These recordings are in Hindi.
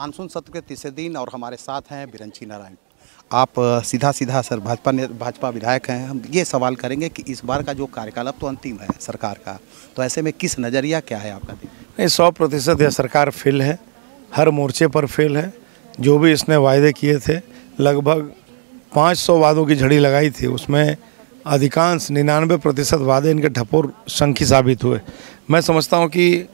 मानसून सत्र के तीसरे दिन और हमारे साथ हैं बिरंची नारायण। आप सीधा सीधा सर भाजपा विधायक हैं, हम ये सवाल करेंगे कि इस बार का जो कार्यकाल अब तो अंतिम है सरकार का, तो ऐसे में किस नज़रिया क्या है आपका? नहीं, 100% यह सरकार फेल है, हर मोर्चे पर फेल है। जो भी इसने वायदे किए थे, लगभग 500 वादों की झड़ी लगाई थी, उसमें अधिकांश 99% वादे इनके ढपोर शंखी साबित हुए। मैं समझता हूं कि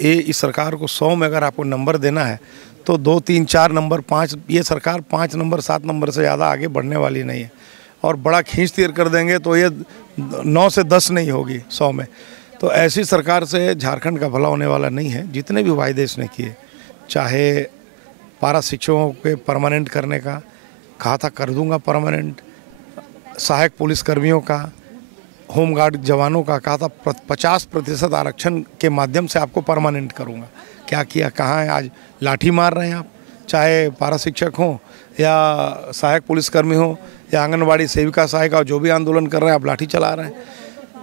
इस सरकार को 100 में अगर आपको नंबर देना है तो 2, 3, 4 नंबर, 5, ये सरकार 5 नंबर 7 नंबर से ज़्यादा आगे बढ़ने वाली नहीं है। और बड़ा खींच तीर कर देंगे तो ये 9 से 10 नहीं होगी 100 में। तो ऐसी सरकार से झारखंड का भला होने वाला नहीं है। जितने भी वायदे इसने किए, चाहे पारा शिक्षकों के परमानेंट करने का कहा था, कर दूंगा परमानेंट, सहायक पुलिसकर्मियों का, होमगार्ड जवानों का कहा था 50% आरक्षण के माध्यम से आपको परमानेंट करूंगा। क्या किया? कहाँ है? आज लाठी मार रहे हैं आप, चाहे पारा शिक्षक हों या सहायक पुलिसकर्मी हो या आंगनबाड़ी सेविका सहायिका, जो भी आंदोलन कर रहे हैं आप लाठी चला रहे हैं।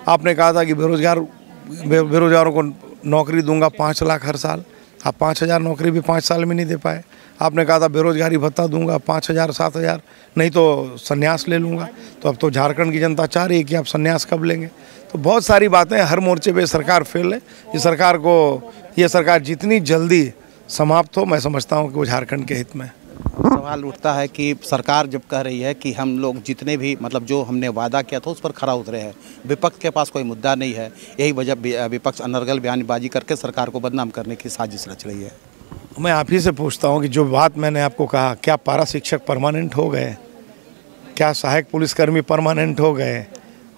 आपने कहा था कि बेरोजगारों को नौकरी दूंगा 5 लाख हर साल, आप 5,000 नौकरी भी 5 साल में नहीं दे पाए। आपने कहा था बेरोजगारी भत्ता दूंगा 5,000 7,000, नहीं तो संन्यास ले लूँगा। तो अब तो झारखंड की जनता चाह रही है कि आप संन्यास कब लेंगे। तो बहुत सारी बातें, हर मोर्चे पे सरकार फेल है। ये सरकार जितनी जल्दी समाप्त हो, मैं समझता हूँ कि वो झारखंड के हित में। सवाल उठता है कि सरकार जब कह रही है कि हम लोग जितने भी जो हमने वादा किया था उस पर खरा उतरे हैं, विपक्ष के पास कोई मुद्दा नहीं है, यही वजह विपक्ष अनर्गल बयानबाजी करके सरकार को बदनाम करने की साजिश रच रही है। मैं आप ही से पूछता हूँ कि जो बात मैंने आपको कहा, क्या पारा शिक्षक परमानेंट हो गए? क्या सहायक पुलिसकर्मी परमानेंट हो गए?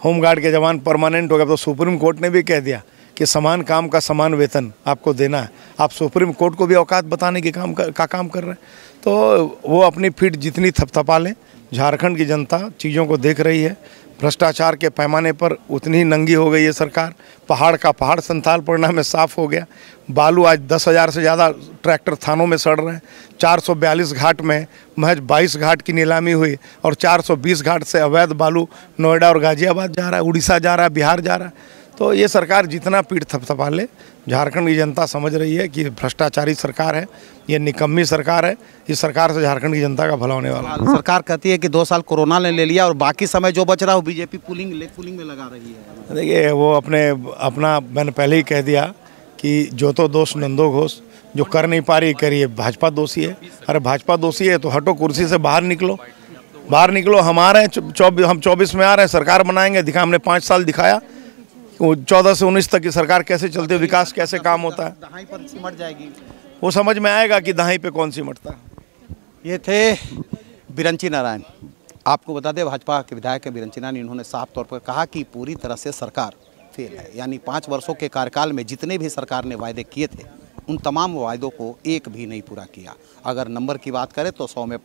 होमगार्ड के जवान परमानेंट हो गए? तो सुप्रीम कोर्ट ने भी कह दिया कि समान काम का समान वेतन आपको देना है। आप सुप्रीम कोर्ट को भी औकात बताने के काम कर रहे हैं। तो वो अपनी फीट जितनी थपथपा लें, झारखंड की जनता चीज़ों को देख रही है। भ्रष्टाचार के पैमाने पर उतनी ही नंगी हो गई है सरकार। पहाड़ का पहाड़ संथाल पड़ना में साफ हो गया। बालू आज 10,000 से ज़्यादा ट्रैक्टर थानों में सड़ रहे हैं। 442 घाट में महज 22 घाट की नीलामी हुई और 420 घाट से अवैध बालू नोएडा और गाजियाबाद जा रहा है, उड़ीसा जा रहा है, बिहार जा रहा है। तो ये सरकार जितना पीठ थपथपा ले, झारखंड की जनता समझ रही है कि भ्रष्टाचारी सरकार है, ये निकम्मी सरकार है। इस सरकार से झारखंड की जनता का भला होने वाला है। सरकार कहती है कि 2 साल कोरोना ने ले लिया और बाकी समय जो बच रहा है वो बीजेपी पुलिंग में लगा रही है। देखिए, वो अपना मैंने पहले ही कह दिया कि जो तो दोष नंदो घोष, जो कर नहीं पा रही करिए, भाजपा दोषी है। अरे भाजपा दोषी है तो हटो, कुर्सी से बाहर निकलो। हम आ रहे हैं, हम 24 में आ रहे हैं, सरकार बनाएंगे। हमने 5 साल दिखाया 14 से 19 तक की सरकार कैसे चलती है, विकास कैसे काम होता है। दहाई पर सिमट जाएगी, वो समझ में आएगा कि दहाई पे कौन सिमटता है। ये थे बिरंची नारायण। आपको बता दें, भाजपा के विधायक बिरंची नारायण, इन्होंने साफ तौर पर कहा कि पूरी तरह से सरकार फेल है। यानी 5 वर्षों के कार्यकाल में जितने भी सरकार ने वायदे किए थे, उन तमाम वायदों को एक भी नहीं पूरा किया। अगर नंबर की बात करें तो 100 में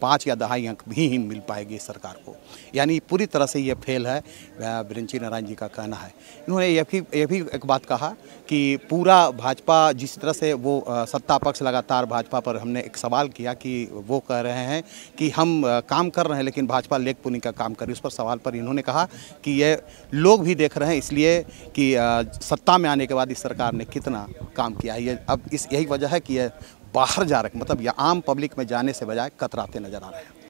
5 या दहाई अंक भी ही मिल पाएगी इस सरकार को। यानी पूरी तरह से ये फेल है, बिरंची नारायण जी का कहना है। इन्होंने ये भी एक बात कहा कि पूरा भाजपा जिस तरह से वो सत्ता पक्ष लगातार भाजपा पर, हमने एक सवाल किया कि वो कह रहे हैं कि हम काम कर रहे हैं लेकिन भाजपा लेग पुलिंग का काम कर रही है। उस पर सवाल पर इन्होंने कहा कि ये लोग भी देख रहे हैं, इसलिए कि सत्ता में आने के बाद इस सरकार ने कितना काम किया है। ये अब यही वजह है कि ये बाहर जा रहे हैं, मतलब ये आम पब्लिक में जाने से बजाय कतराते नजर आ रहे हैं।